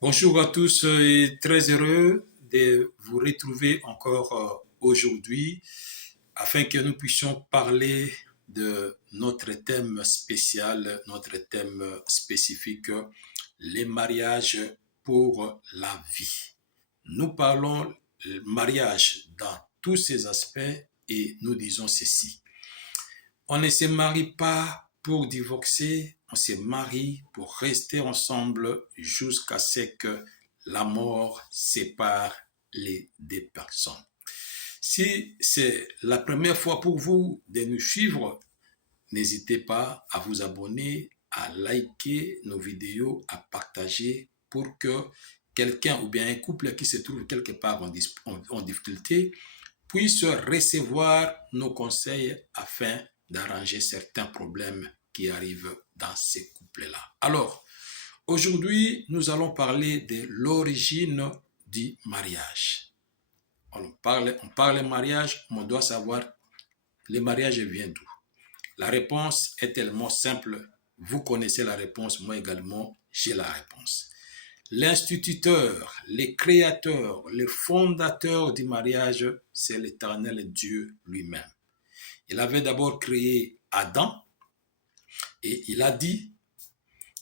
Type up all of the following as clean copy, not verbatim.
Bonjour à tous et très heureux de vous retrouver encore aujourd'hui afin que nous puissions parler de notre thème spécial, notre thème spécifique, les mariages pour la vie. Nous parlons mariage dans tous ses aspects et nous disons ceci. On ne se marie pas pour divorcer, on se marie pour rester ensemble jusqu'à ce que la mort sépare les deux personnes. Si c'est la première fois pour vous de nous suivre, n'hésitez pas à vous abonner, à liker nos vidéos, à partager pour que quelqu'un ou bien un couple qui se trouve quelque part en difficulté puisse recevoir nos conseils afin d'arranger certains problèmes qui arrivent dans ces couples-là. Alors, aujourd'hui, nous allons parler de l'origine du mariage. On parle mariage, mais on doit savoir le mariage vient d'où. La réponse est tellement simple. Vous connaissez la réponse, moi également, j'ai la réponse. L'instituteur, le créateur, le fondateur du mariage, c'est l'Éternel Dieu lui-même. Il avait d'abord créé Adam et il a dit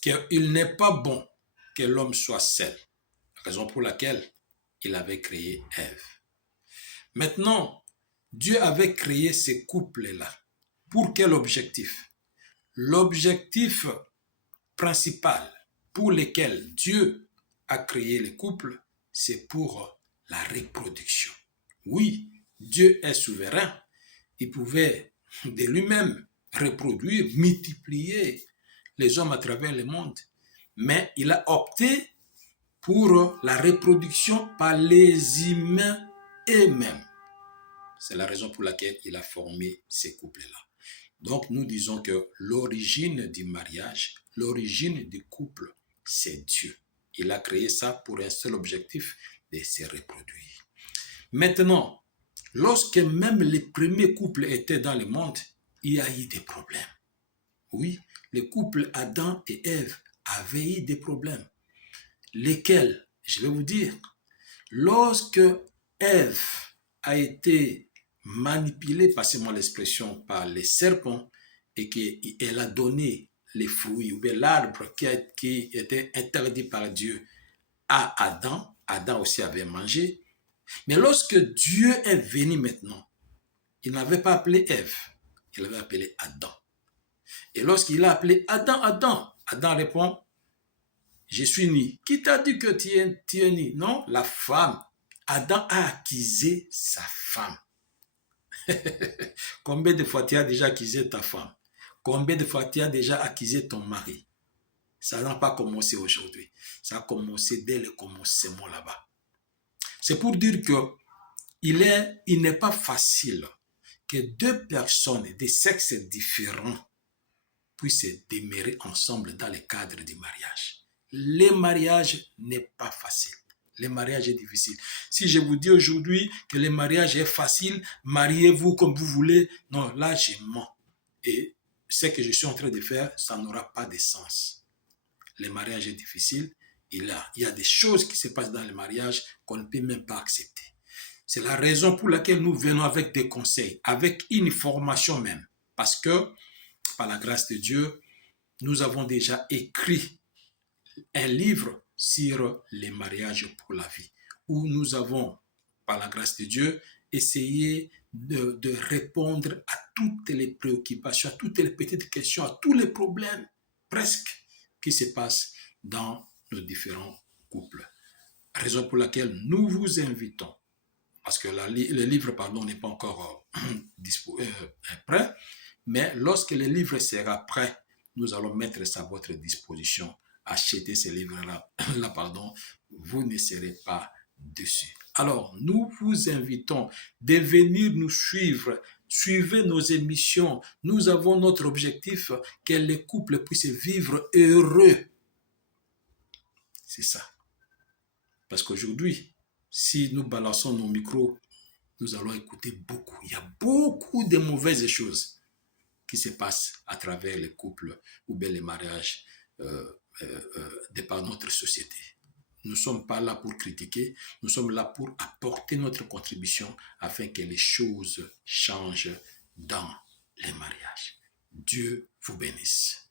qu'il n'est pas bon que l'homme soit seul, raison pour laquelle il avait créé Ève. Maintenant, Dieu avait créé ces couples-là. Pour quel objectif? L'objectif principal pour lequel Dieu a créé les couples, c'est pour la reproduction. Oui, Dieu est souverain. Il pouvait de lui-même reproduire, multiplier les hommes à travers le monde. Mais il a opté pour la reproduction par les humains eux-mêmes. C'est la raison pour laquelle il a formé ces couples-là. Donc, nous disons que l'origine du mariage, l'origine du couple, c'est Dieu. Il a créé ça pour un seul objectif, de se reproduire. Maintenant, lorsque même les premiers couples étaient dans le monde, il y a eu des problèmes. Oui, les couples Adam et Ève avaient eu des problèmes. Lesquels? Je vais vous dire. Lorsque Ève a été manipulée, passez-moi l'expression, par les serpents et qu'elle a donné les fruits ou bien l'arbre qui était interdit par Dieu à Adam, Adam aussi avait mangé. Mais lorsque Dieu est venu maintenant, il n'avait pas appelé Ève, il avait appelé Adam. Et lorsqu'il a appelé Adam, Adam, Adam répond, je suis né. Qui t'a dit que tu es né? Non, la femme. Adam a accusé sa femme. Combien de fois tu as déjà accusé ta femme? Combien de fois tu as déjà accusé ton mari? Ça n'a pas commencé aujourd'hui. Ça a commencé dès le commencement là-bas. C'est pour dire que il n'est pas facile que deux personnes de sexes différents puissent demeurer ensemble dans le cadre du mariage. Le mariage n'est pas facile. Le mariage est difficile. Si je vous dis aujourd'hui que le mariage est facile, mariez-vous comme vous voulez, non, là, je mens. Et ce que je suis en train de faire, ça n'aura pas de sens. Le mariage est difficile. Il y a des choses qui se passent dans le mariage qu'on ne peut même pas accepter. C'est la raison pour laquelle nous venons avec des conseils, avec une formation même. Parce que, par la grâce de Dieu, nous avons déjà écrit un livre sur les mariages pour la vie, où nous avons, par la grâce de Dieu, essayé de répondre à toutes les préoccupations, à toutes les petites questions, à tous les problèmes presque qui se passent dans nos différents couples. Raison pour laquelle nous vous invitons, parce que le livre n'est pas encore prêt, mais lorsque le livre sera prêt, nous allons mettre ça à votre disposition. Achetez ce livre-là, vous ne serez pas déçus. Alors, nous vous invitons de venir nous suivre. Suivez nos émissions. Nous avons notre objectif que les couples puissent vivre heureux. C'est ça. Parce qu'aujourd'hui, si nous balançons nos micros, nous allons écouter beaucoup. Il y a beaucoup de mauvaises choses qui se passent à travers les couples ou bien les mariages de par notre société. Nous ne sommes pas là pour critiquer, nous sommes là pour apporter notre contribution afin que les choses changent dans les mariages. Dieu vous bénisse.